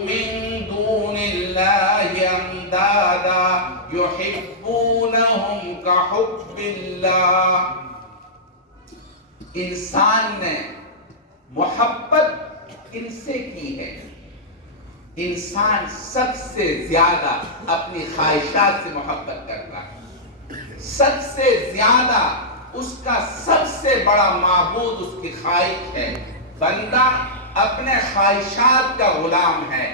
من دون اللہ اندادا یحبونہم کحب اللہ. انسان نے محبت ان سے کی ہے. انسان سب سے زیادہ اپنی خواہشات سے محبت کرتا ہے. سب سے زیادہ اس کا سب سے بڑا معبود اس کی خواہش ہے. بندہ اپنے خواہشات کا غلام ہے،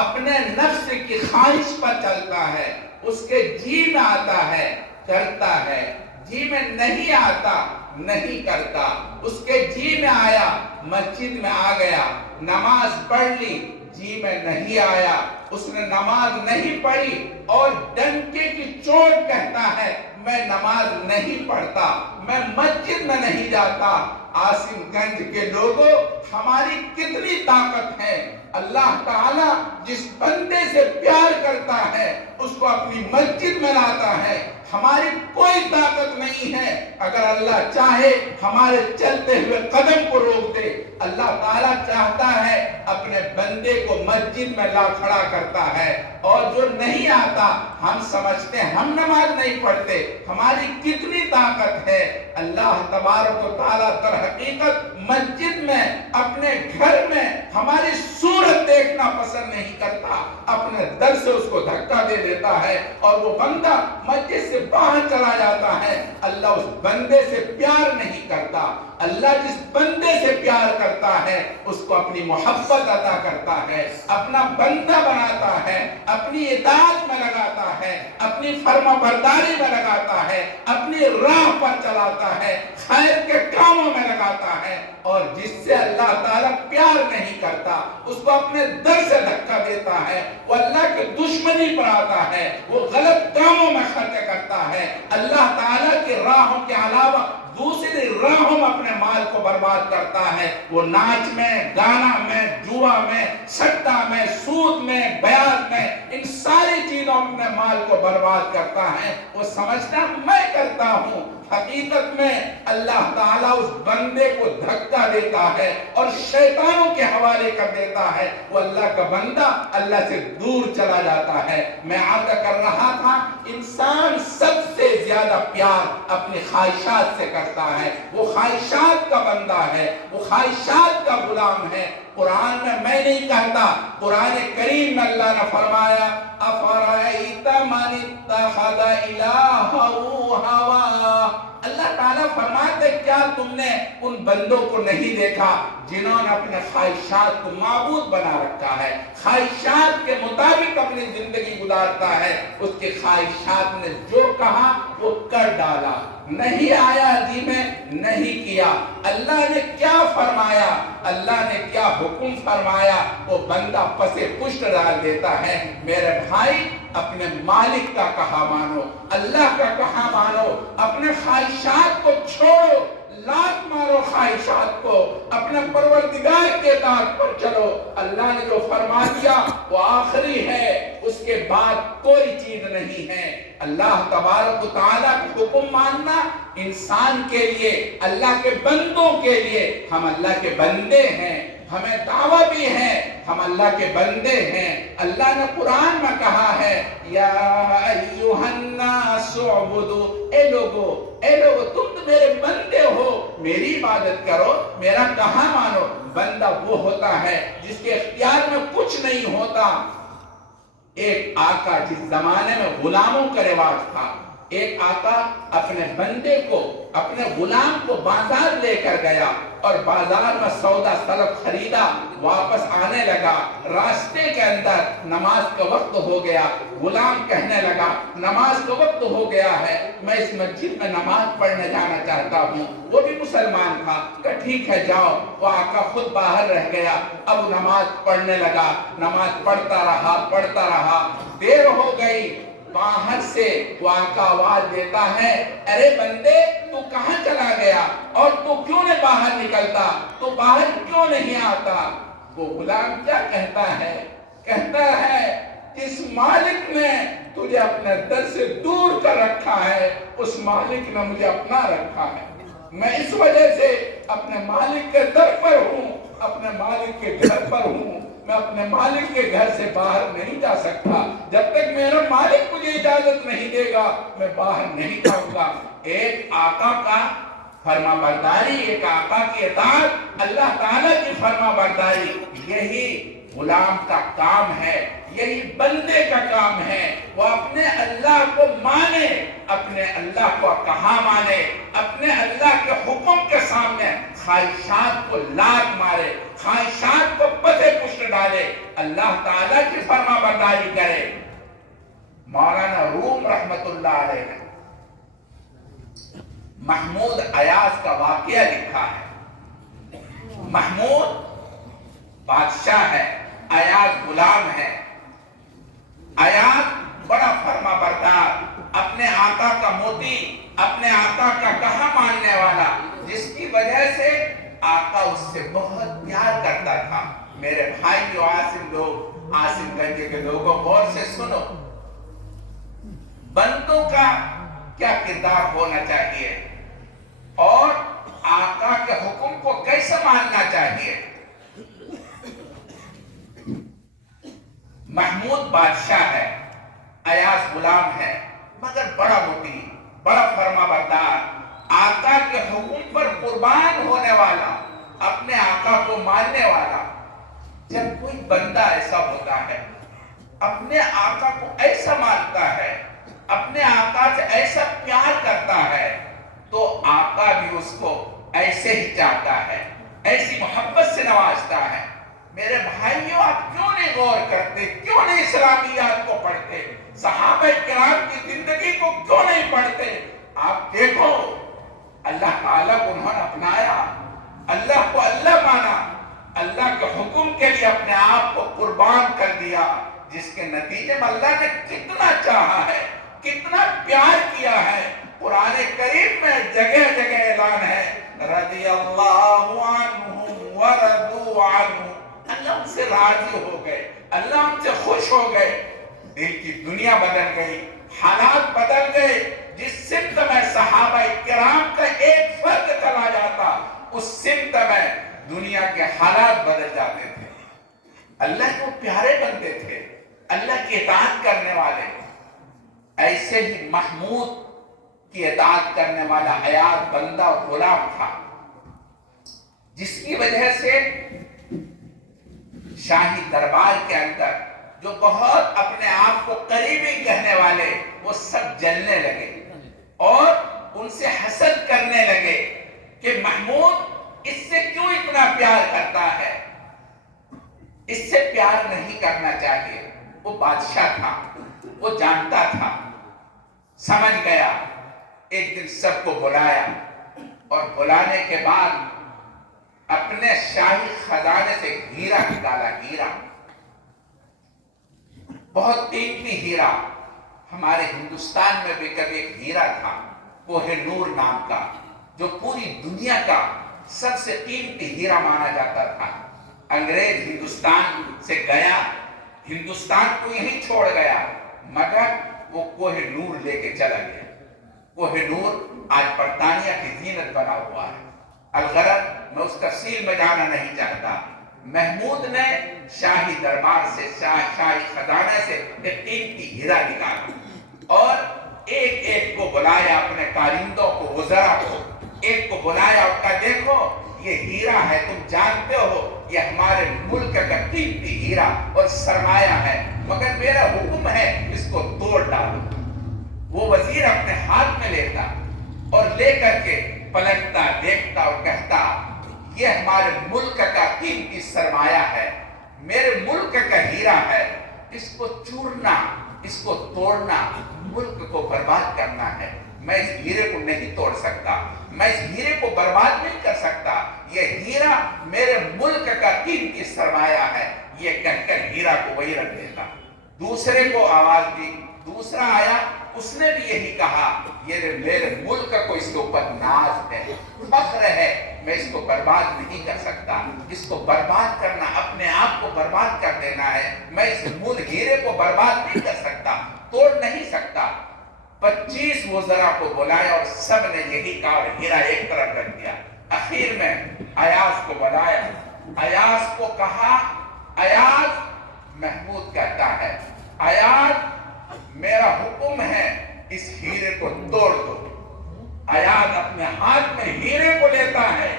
اپنے نفس کی خواہش پر چلتا ہے. اس کے جی میں آتا ہے کرتا ہے، جی میں نہیں آتا نہیں کرتا. اس کے جی میں آیا مسجد میں آ گیا، نماز پڑھ لی، جی میں نہیں آیا اس نے نماز نہیں پڑھی اور ڈنکے کی چوٹ کہتا ہے میں نماز نہیں پڑھتا، میں مسجد میں نہیں جاتا. عاصم گنج کے لوگوں، ہماری کتنی طاقت ہے. اللہ تعالیٰ جس بندے سے پیار کرتا ہے اس کو اپنی مسجد میں لاتا ہے. ہماری کوئی طاقت نہیں ہے. اگر اللہ چاہے ہمارے چلتے ہوئے قدم کو روک دے. اللہ تعالیٰ چاہتا ہے اپنے بندے کو مسجد میں لا کھڑا کرتا ہے. اور جو نہیں آتا ہم سمجھتے ہیں ہم نماز نہیں پڑھتے. ہماری کتنی طاقت ہے. اللہ تبارک و تعالیٰ در حقیقت مسجد میں اپنے گھر میں ہماری صورت دیکھنا پسند نہیں کرتا. اپنے دل سے اس کو دھکا دے دیتا ہے اور وہ بندہ مسجد سے باہر چلا جاتا ہے. اللہ اس بندے سے پیار نہیں کرتا. اللہ جس بندے سے پیار کرتا ہے اس کو اپنی محبت عطا کرتا ہے، اپنا بندہ بناتا ہے، اپنی اطاعت میں لگاتا ہے، اپنی فرما برداری میں لگاتا ہے، اپنی راہ پر چلاتا ہے، خیر کے کاموں میں لگاتا ہے. اور جس سے اللہ تعالیٰ پیار نہیں کرتا اس کو اپنے در سے دھکا دیتا ہے. وہ اللہ کی دشمنی پر آتا ہے، وہ غلط کاموں میں خرچ کرتا ہے، اللہ تعالیٰ کی راہوں کے علاوہ دوسری راہوں میں اپنے مال کو برباد کرتا ہے. وہ ناچ میں، گانا میں، جوا میں، سٹا میں، سود میں، بیعت میں، ان ساری چیزوں میں اپنے مال کو برباد کرتا ہے. وہ سمجھتا میں کرتا ہوں. حقیقت میں اللہ تعالیٰ اس بندے کو دھکا دیتا ہے اور شیطانوں کے حوالے کر دیتا ہے. وہ اللہ کا بندہ اللہ سے دور چلا جاتا ہے. میں عرض کر رہا تھا انسان سب سے زیادہ پیار اپنی خواہشات سے کرتا ہے. وہ خواہشات کا بندہ ہے، وہ خواہشات کا غلام ہے. قرآن میں نہیں کہتا، قرآن کریم میں اللہ نے فرمایا افرأیت من اتخذ الہہ ہوا. اللہ تعالیٰ فرماتے کیا تم نے ان بندوں کو نہیں دیکھا جنہوں نے اپنے خواہشات کو معبود بنا رکھا ہے، خواہشات کے مطابق اپنی زندگی گزارتا ہے. اس کی خواہشات نے جو کہا وہ کر ڈالا، نہیں آیا جی میں نہیں کیا. اللہ نے کیا فرمایا، اللہ نے کیا حکم فرمایا وہ بندہ پسے پشت ڈال دیتا ہے. میرے بھائی اپنے مالک کا کہا مانو، اللہ کا کہا مانو، اپنے خواہشات کو چھوڑو، لات مارو خواہشات کو، اپنے پروردگار کے اطاعت پر چلو. اللہ نے جو فرما دیا وہ آخری ہے، اس کے بعد کوئی چیز نہیں ہے. اللہ تبارک و تعالیٰ کا حکم ماننا انسان کے لیے، اللہ کے بندوں کے لیے. ہم اللہ کے بندے ہیں، ہمیں دعویٰ بھی ہے ہم اللہ کے بندے ہیں. اللہ نے قرآن میں کہا ہے یا ایھا الناس اعبدوا، اے لوگو تم تو میرے بندے ہو، میری عبادت کرو، میرا کہا مانو. بندہ وہ ہوتا ہے جس کے اختیار میں کچھ نہیں ہوتا. ایک آقا جس زمانے میں غلاموں کا رواج تھا، ایک آقا اپنے بندے کو، اپنے غلام کو بازار لے کر گیا اور بازار میں سودا سلب خریدا، واپس آنے لگا. راستے کے اندر نماز کا وقت ہو گیا. غلام کہنے لگا نماز کا وقت ہو گیا ہے، میں اس مسجد میں نماز پڑھنے جانا چاہتا ہوں. وہ بھی مسلمان تھا کہ ٹھیک ہے جاؤ. وہ آقا خود باہر رہ گیا. اب نماز پڑھنے لگا، نماز پڑھتا رہا. دیر ہو گئی. باہر سے وہ آقا آواز دیتا ہے ارے بندے تو کہاں چلا گیا اور تو کیوں نہیں باہر نکلتا، تو باہر کیوں نہیں آتا. وہ غلام کیا کہتا ہے اس مالک نے تجھے اپنے در سے دور کر رکھا ہے، اس مالک نے مجھے اپنا رکھا ہے. میں اس وجہ سے اپنے مالک کے در پر ہوں، اپنے مالک کے گھر پر ہوں. میں اپنے مالک کے گھر سے باہر نہیں جا سکتا، جب تک میرا مالک مجھے اجازت نہیں دے گا میں باہر نہیں جاؤں گا۔ ایک آقا کا فرما برداری، ایک آقا کی اطاعت، اللہ تعالیٰ کی فرما برداری، یہی غلام کا کام ہے، یہی بندے کا کام ہے۔ وہ اپنے اللہ کو مانے، اپنے اللہ کو کہاں مانے، اپنے اللہ کے حکم کے سامنے خواہشات کو لات مارے، خواہشات کو پتے پشت ڈالے، اللہ تعالیٰ کی فرما برداری کرے۔ مولانا روم رحمت اللہ علیہ نے محمود ایاز کا واقعہ لکھا ہے۔ محمود بادشاہ ہے، ایاز غلام ہے۔ ایاز بڑا فرما بردار، اپنے آقا کا موتی، اپنے آقا کا کہا ماننے والا، جس کی وجہ سے آقا اس سے بہت پیار کرتا تھا۔ میرے بھائیو، عاصم گنج کے لوگوں غور سے سنو، بندوں کا کیا کردار ہونا چاہیے اور آقا کے حکم کو کیسے ماننا چاہیے۔ محمود بادشاہ ہے، ایاز غلام ہے، مگر بڑا مطیع، بڑا فرما بردار، آقا کے حکم پر قربان ہونے والا، اپنے آقا کو ماننے والا۔ جب کوئی بندہ ایسا ہوتا ہے، اپنے آقا کو ایسا مانتا ہے، اپنے آقا سے ایسا پیار کرتا ہے، تو آقا بھی اس کو ایسے ہی چاہتا ہے، ایسی محبت سے نوازتا ہے۔ میرے بھائیوں، آپ کیوں نہیں غور کرتے، کیوں نہیں اسلامیات کو پڑھتے، صحابہ کرام کی زندگی کو کیوں نہیں پڑھتے؟ آپ دیکھو، اللہ تعالیٰ کو انہوں نے اپنایا، اللہ کو اللہ مانا، اللہ کے حکم کے لیے اپنے آپ کو قربان کر دیا، جس کے نتیجے میں اللہ نے کتنا چاہا ہے، کتنا پیار کیا ہے۔ قرآن کریم میں جگہ جگہ اعلان ہے، رضی اللہ عنہم ورضوا عنہ، اللہ ان سے راضی ہو گئے، اللہ ان سے خوش ہو گئے۔ دل کی دنیا بدل گئی، حالات بدل گئے۔ جس سمت میں صحابہ کرام کا ایک فرد چلا جاتا، اس سمت میں دنیا کے حالات بدل جاتے تھے۔ اللہ کو پیارے بندے تھے، اللہ کی اطاعت کرنے والے۔ ایسے ہی محمود کی اطاعت کرنے والا ایاز بندہ اور غلام تھا، جس کی وجہ سے شاہی دربار کے اندر جو بہت اپنے آپ کو قریبی کہنے والے، وہ سب جلنے لگے اور ان سے حسد کرنے لگے کہ محمود اس سے کیوں اتنا پیار کرتا ہے، اس سے پیار نہیں کرنا چاہیے۔ وہ بادشاہ تھا، وہ جانتا تھا، سمجھ گیا۔ ایک دن سب کو بلایا اور بلانے کے بعد اپنے شاہی خزانے سے ہیرا نکالا، ہیرا، بہت قیمتی ہیرا۔ ہمارے ہندوستان میں بھی کبھی ایک ہیرا تھا، کوہ نور نام کا، جو پوری دنیا کا سب سے قیمتی ہیرا مانا جاتا تھا۔ انگریز ہندوستان سے گیا، ہندوستان کو یہیں چھوڑ گیا، مگر وہ کوہ نور لے کے چلا گیا۔ کوہ نور آج برطانیہ کی زینت بنا ہوا ہے۔ الغرض میں اس تفصیل میں جانا نہیں چاہتا۔ محمود نے شاہی دربار سے، شاہی خزانہ سے ایک قیمتی ہیرا نکالا اور ایک ایک کو بلایا، اپنے کارندوں کو، وزراء کو، ایک کو بلایا اور کہا دیکھو یہ ہیرا ہے، تم جانتے ہو یہ ہمارے ملک کا قیمتی ہیرا اور سرمایہ ہے، مگر میرا حکم ہے اس کو توڑ ڈالو۔ وہ وزیر اپنے ہاتھ میں لیتا اور لے کر کے پلٹتا، دیکھتا اور کہتا یہ ہمارے ملک کا قیمتی سرمایہ ہے، میرے ملک کا ہیرا ہے، اس کو چورنا، اس کو توڑنا ملک کو برباد کرنا ہے۔ میں اس ہیرے کو نہیں توڑ سکتا، میں اس ہیرے کو برباد نہیں کر سکتا، یہ ہیرا میرے ملک کا قیمتی سرمایہ ہے، یہ کہہ کر ہیرا کو وہی رکھ دیتا۔ دوسرے کو آواز دی، دوسرا آیا، اس نے بھی یہی کہا یہ میرے ملک کو اس کے اوپر ناز ہے، فخر ہے، میں اس کو برباد نہیں کر سکتا۔ اس کو برباد کرنا اپنے آپ کو برباد کر دینا ہے، میں اس ملک ہیرے کو برباد نہیں کر سکتا، توڑ نہیں سکتا۔ 25 وزراء کو بلایا اور سب نے یہی کہا اور ہیرا ایک طرف رکھ دیا۔ اخیر میں ایاز کو بلایا، ایاز کو کہا ایاز محمود کہتا ہے ایاز میرا حکم ہے اس ہیرے کو توڑ دو. ایاز اپنے ہاتھ میں ہیرے کو لیتا ہے,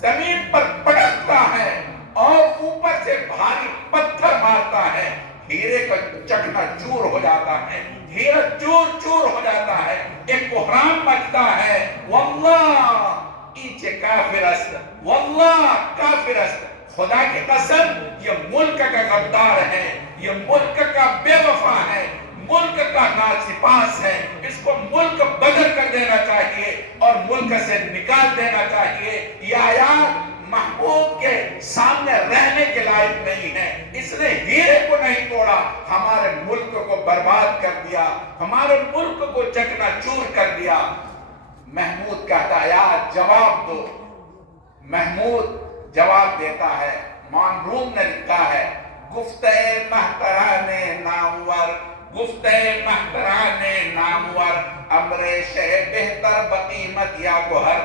زمین پر پٹکتا ہے اور اوپر سے بھاری پتھر مارتا ہے. ہیرے کا چکنا چور ہو جاتا ہے, ہیرا چور چور ہو جاتا ہے, ایک کوہرام مچتا ہے. واللہ ایچے کافر است, واللہ کافر است, خدا کی قسم یہ ملک کا غدار ہے, یہ ملک کا بے وفا ہے, ملک کا ناسپاس ہے, اس کو ملک بدل کر دینا چاہیے اور ملک سے نکال دینا چاہیے. یہ آیات محبوب کے سامنے رہنے کے لائق نہیں ہے. اس نے ہیرے کو نہیں توڑا, ہمارے ملک کو برباد کر دیا, ہمارے ملک کو چکنا چور کر دیا. محمود کہتا ہے یار جواب دو. محمود جواب دیتا ہے. مانروم نے لکھا ہے گفتہ محتران نامور, گفتہ محتران نامور, امر شہ بہتر بقیمت یا گوہر.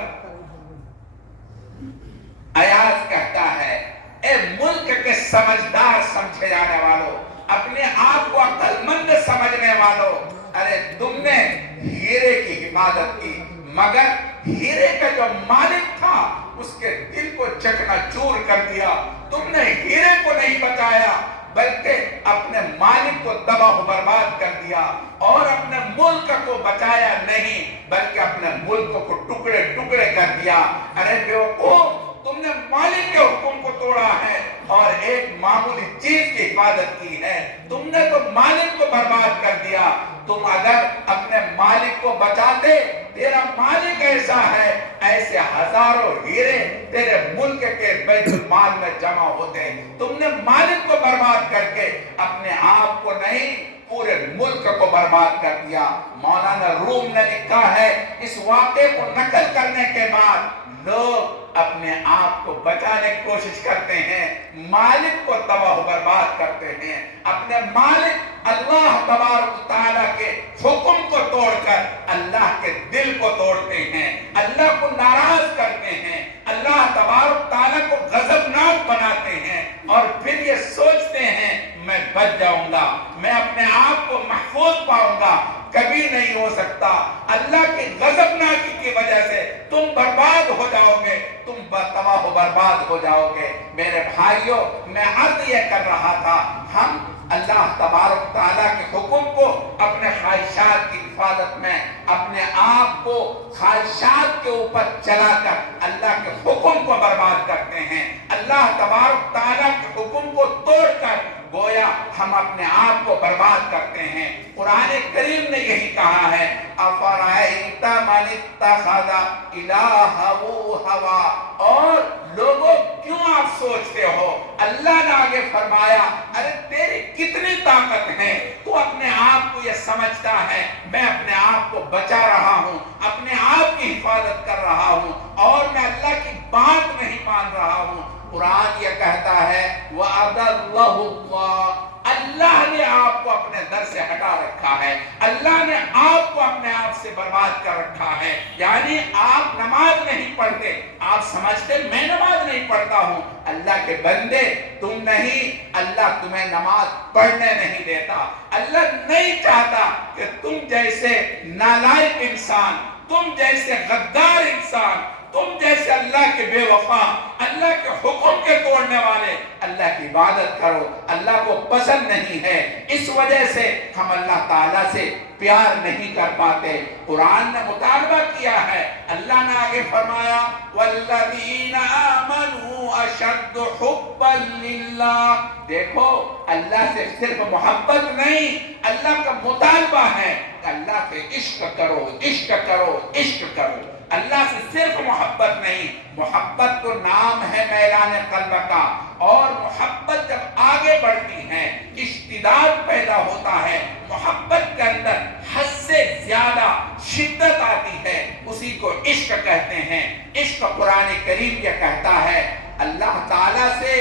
ایاز کہتا ہے اے ملک کے سمجھدار سمجھے جانے والوں, اپنے آپ کو عقل مند سمجھنے والوں, ارے تم نے ہیرے کی حفاظت کی, مگر ہیرے کا جو مالک تھا اس کے دل کو چکنا چور کر دیا. تم نے ہیرے کو نہیں بچایا بلکہ اپنے مالک کو تباہ و برباد کر دیا, اور اپنے ملک کو بچایا نہیں بلکہ اپنے ملک کو ٹکڑے ٹکڑے کر دیا. ارے بیوقوف, تم نے مالک کے حکم کو توڑا ہے اور ایک معمولی چیز کی حفاظت کی ہے. تم نے تو مالک کو برباد کر دیا. تم اگر اپنے مالک کو بچاتے, تیرا مالک ایسا ہے, ایسے ہزاروں ہیرے تیرے ملک کے بیت المال میں جمع ہوتے. تم نے مالک کو برباد کر کے اپنے آپ کو نہیں پورے ملک کو برباد کر دیا. مولانا روم نے لکھا ہے اس واقعے کو نقل کرنے کے بعد لوگ اپنے آپ کو بچانے کی کوشش کرتے ہیں, مالک کو تباہ و برباد کرتے ہیں. اپنے مالک اللہ تبارک تعالیٰ کے حکم کو توڑ کر اللہ کے دل کو توڑتے ہیں, اللہ کو ناراض کرتے ہیں, اللہ تبارک تعالیٰ کو غضبناک بناتے ہیں, اور پھر یہ سوچتے ہیں میں بچ جاؤں گا, میں اپنے آپ کو محفوظ پاؤں گا. کبھی نہیں ہو سکتا. اللہ کی غضبناکی کی وجہ سے تم برباد ہو جاؤ گے, تم تباہ و برباد ہو جاؤ گے. میرے بھائیوں, میں عرض یہ کر رہا تھا, ہم اللہ تبارک تعالیٰ کے حکم کو اپنے خواہشات کی حفاظت میں اپنے آپ کو خواہشات کے اوپر چلا کر اللہ کے حکم کو برباد کرتے ہیں. اللہ تبارک تعالیٰ کے حکم کو توڑ کر گویا ہم اپنے آپ کو برباد کرتے ہیں. قرآن کریم نے یہی کہا ہے افرائیت من اتخذ الہہ ہوا. اور لوگوں کیوں آپ سوچتے ہو, اللہ نے آگے فرمایا ارے تیری کتنی طاقت ہے, تو اپنے آپ کو یہ سمجھتا ہے میں اپنے آپ کو بچا رہا ہوں, اپنے آپ کی حفاظت کر رہا ہوں, اور میں اللہ کی بات نہیں مان رہا ہوں. قرآن یہ کہتا ہے وَأَضَلَّهُ اللَّهُ, اللہ نے آپ کو اپنے در سے ہٹا رکھا ہے, اللہ نے آپ کو اپنے آپ سے برباد کر رکھا ہے. یعنی آپ نماز نہیں پڑھتے, آپ سمجھتے میں نماز نہیں پڑھتا ہوں. اللہ کے بندے تم نہیں, اللہ تمہیں نماز پڑھنے نہیں دیتا. اللہ نہیں چاہتا کہ تم جیسے نالائق انسان, تم جیسے غدار انسان, تم جیسے اللہ کے بے وفا, اللہ کے حکم کے توڑنے والے اللہ کی عبادت کرو. اللہ کو پسند نہیں ہے, اس وجہ سے ہم اللہ تعالیٰ سے پیار نہیں کر پاتے. قرآن نے مطالبہ کیا ہے, اللہ نے آگے فرمایا وَالَّذِينَ آمَنُوا أَشَدُّ حُبًّا لِلَّهِ. دیکھو اللہ سے صرف محبت نہیں, اللہ کا مطالبہ ہے اللہ سے عشق کرو, عشق کرو, عشق کرو. اللہ سے صرف محبت نہیں, محبت تو نام ہے میلان قلب کا, اور محبت جب آگے بڑھتی ہے اشتداد پیدا ہوتا ہے, محبت کے اندر حد سے زیادہ شدت آتی ہے, اسی کو عشق کہتے ہیں. عشق قرآن کریم یہ کہتا ہے اللہ تعالیٰ سے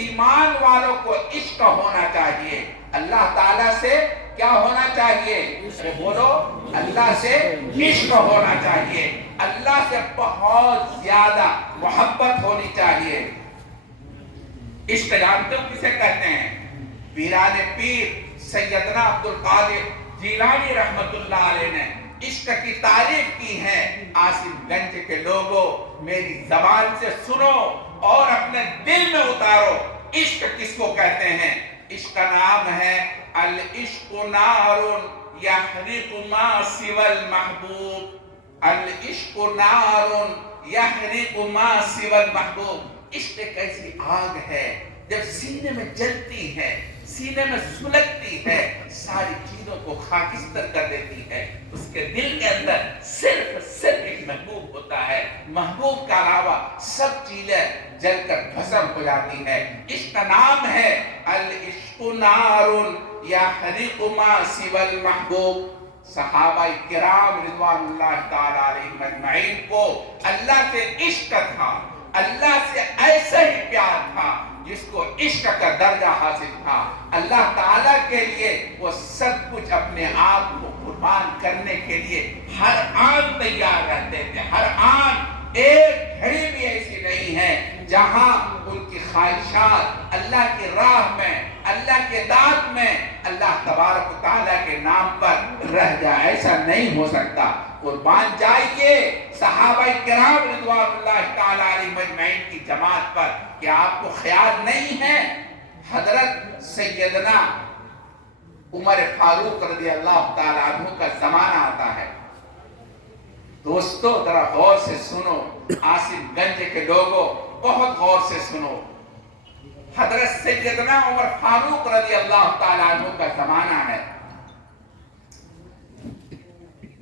ایمان والوں کو عشق ہونا چاہیے. اللہ تعالیٰ سے کیا ہونا چاہیے, بولو, اللہ سے عشق ہونا چاہیے, اللہ سے بہت زیادہ محبت ہونی چاہیے. عشق جانتے ہو کسے کہتے ہیں؟ پیران پیر سیدنا عبدالقادر جیلانی رحمت اللہ علیہ نے عشق کی تعریف کی ہے۔ عاصم گنج کے لوگوں میری زبان سے سنو اور اپنے دل میں اتارو، عشق کس کو کہتے ہیں؟ عشق کا نام ہے العشق نار یحرق ما سوى المحبوب، العشق نار یحرق ما سوى المحبوب۔ عشق ایک ایسی آگ ہے جب سینے میں جلتی ہے، سینے میں سلگتی ہے، ساری چیزوں کو خاکستر کر دیتی ہے، اس کے دل کے اندر صرف ایک محبوب ہوتا ہے، محبوب کا علاوہ سب چیزیں جل کر بھسم ہو جاتی ہے۔ عشق کا نام ہے العشق نار یحرق ما سوى المحبوب۔ صحابہ کرام رضوان اللہ تعالی علیہم اجمعین کو اللہ سے عشق تھا، اللہ سے ایسا ہی پیار تھا جس کو عشق کا درجہ حاصل تھا۔ اللہ تعالیٰ کے لیے وہ سب کچھ اپنے آپ کو قربان کرنے کے لیے ہر آن تیار رہتے تھے، ہر آن۔ ایک گھڑی بھی ایسی نہیں ہے جہاں ان کی خواہشات اللہ کی راہ میں، اللہ کے دعوت میں، اللہ تبارک و تعالیٰ کے نام پر رہ جائے، ایسا نہیں ہو سکتا۔ قربان جائیے صحابہ کرام رضوان اللہ تعالی علیہم اجمعین کی جماعت پر۔ کیا آپ کو خیال نہیں ہے حضرت سیدنا عمر فاروق رضی اللہ تعالی عنہ کا زمانہ آتا ہے؟ دوستو ذرا غور سے سنو، عاصم گنج کے لوگوں بہت غور سے سنو۔ حضرت سیدنا عمر فاروق رضی اللہ تعالی عنہ کا زمانہ ہے۔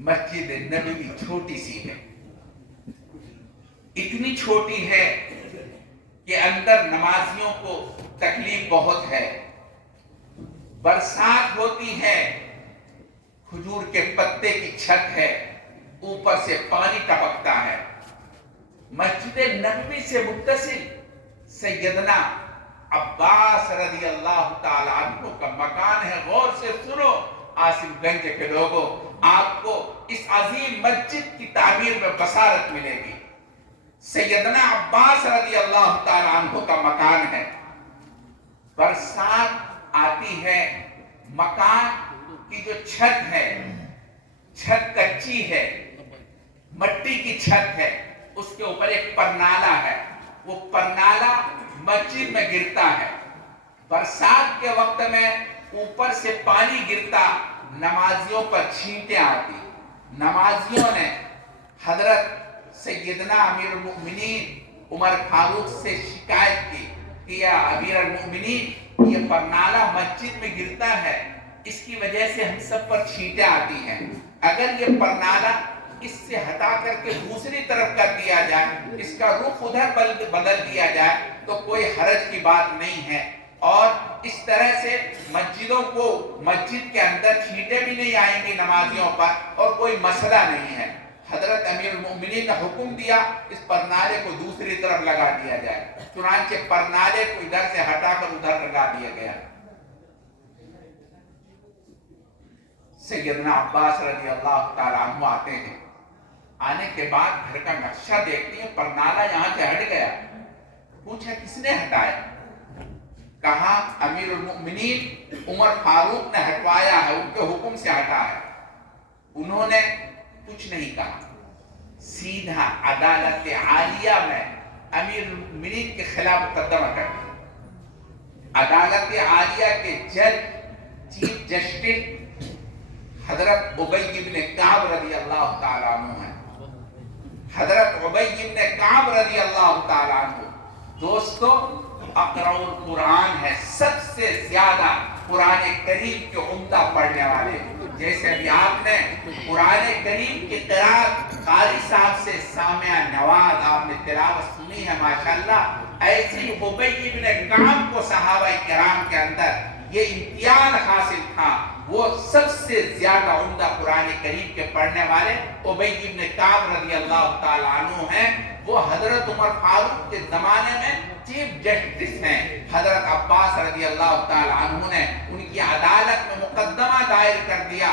مسجد نبوی چھوٹی سی ہے، اتنی چھوٹی ہے کہ اندر نمازیوں کو تکلیف بہت ہے۔ برسات ہوتی ہے، کھجور کے پتے کی چھت ہے، اوپر سے پانی ٹپکتا ہے۔ مسجد نبوی سے متصل سیدنا عباس رضی اللہ تعالی عنہ کا مکان ہے۔ غور سے سنو عاصم گنج کے لوگوں، آپ کو اس عظیم مسجد کی تعمیر میں بصارت ملے گی۔ سیدنا عباس رضی اللہ تعالی عنہ کا مکان ہے۔ برسات آتی ہے، مکان کی جو چھت ہے، چھت کچی ہے، مٹی کی چھت ہے، اس کے اوپر ایک پرنالہ ہے، وہ پرنالہ مسجد میں گرتا ہے۔ برسات کے وقت میں اوپر سے پانی گرتا، نمازیوں پر چھینٹیں آتی۔ نمازیوں نے حضرت سیدنا امیر المؤمنین عمر فاروق سے شکایت کی کہ یا امیر المؤمنین، یہ پرنالہ مسجد میں گرتا ہے، اس کی وجہ سے ہم سب پر چھینٹیں آتی ہیں، اگر یہ پرنالہ اس سے ہٹا کر کے دوسری طرف کر دیا جائے، اس کا رخ ادھر بدل دیا جائے تو کوئی حرج کی بات نہیں ہے، اور اس طرح سے مسجدوں کو، مسجد کے اندر چھینٹیں بھی نہیں آئیں گی نمازیوں پر، اور کوئی مسئلہ نہیں ہے۔ حضرت امیر المؤمنین نے حکم دیا اس پرنالے کو دوسری طرف لگا دیا جائے، چنانچہ پرنالے کو ادھر سے ہٹا کر ادھر لگا دیا گیا۔ سیدنا عباس رضی اللہ تعالیٰ عنہ آتے ہیں، آنے کے بعد گھر کا نقشہ دیکھتے ہیں، پرنالہ یہاں سے ہٹ گیا۔ پوچھا کس نے ہٹایا؟ کہا امیر المؤمنین عمر فاروق نے ہٹوایا ہے، ان کے حکم سے ہٹا ہے۔ انہوں نے کچھ نہیں کہا، سیدھا عدالت عالیہ میں امیر المؤمنین کے خلاف مقدمہ کر دیا۔ عدالت عالیہ کے جج، چیف جسٹس حضرت ابی بن کعب رضی اللہ تعالیٰ عنہ ہیں۔ حضرت ابی بن کعب رضی اللہ تعالیٰ عنہ دوستو اقرأ القرآن ہے، سب سے زیادہ قرآن کریم کے عمدہ پڑھنے والے۔ جیسے ابھی آپ نے قرآن کریم کی قرآت قاری صاحب سے سامعہ نواز آپ نے تلاوت سنی ہے ماشاءاللہ، ایسی ابی بن کعب کو صحابہ کرام کے اندر یہ امتیاز حاصل تھا، وہ سب سے زیادہ عمدہ قرآن کریم کے پڑھنے والے ابی بن کعب رضی اللہ تعالیٰ عنہ ہیں۔ وہ حضرت عمر فاروق کے زمانے میں چیف جسٹس ہیں۔ حضرت عباس رضی اللہ تعالیٰ عنہ نے ان کی عدالت میں مقدمہ دائر کر دیا،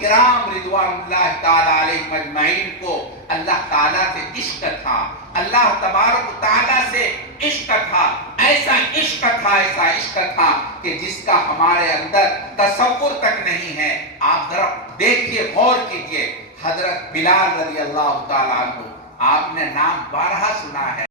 کرام رضوان اللہ تعالیٰ علیہ مجمعین کو اللہ تعالیٰ سے عشق تھا، اللہ تبارک و تعالیٰ سے عشق تھا، ایسا عشق تھا، ایسا عشق تھا کہ جس کا ہمارے اندر تصور تک نہیں ہے۔ آپ ذرا دیکھیے، غور کیجئے، حضرت بلال رضی اللہ تعالیٰ عنہ، آپ نے نام بارہا سنا ہے۔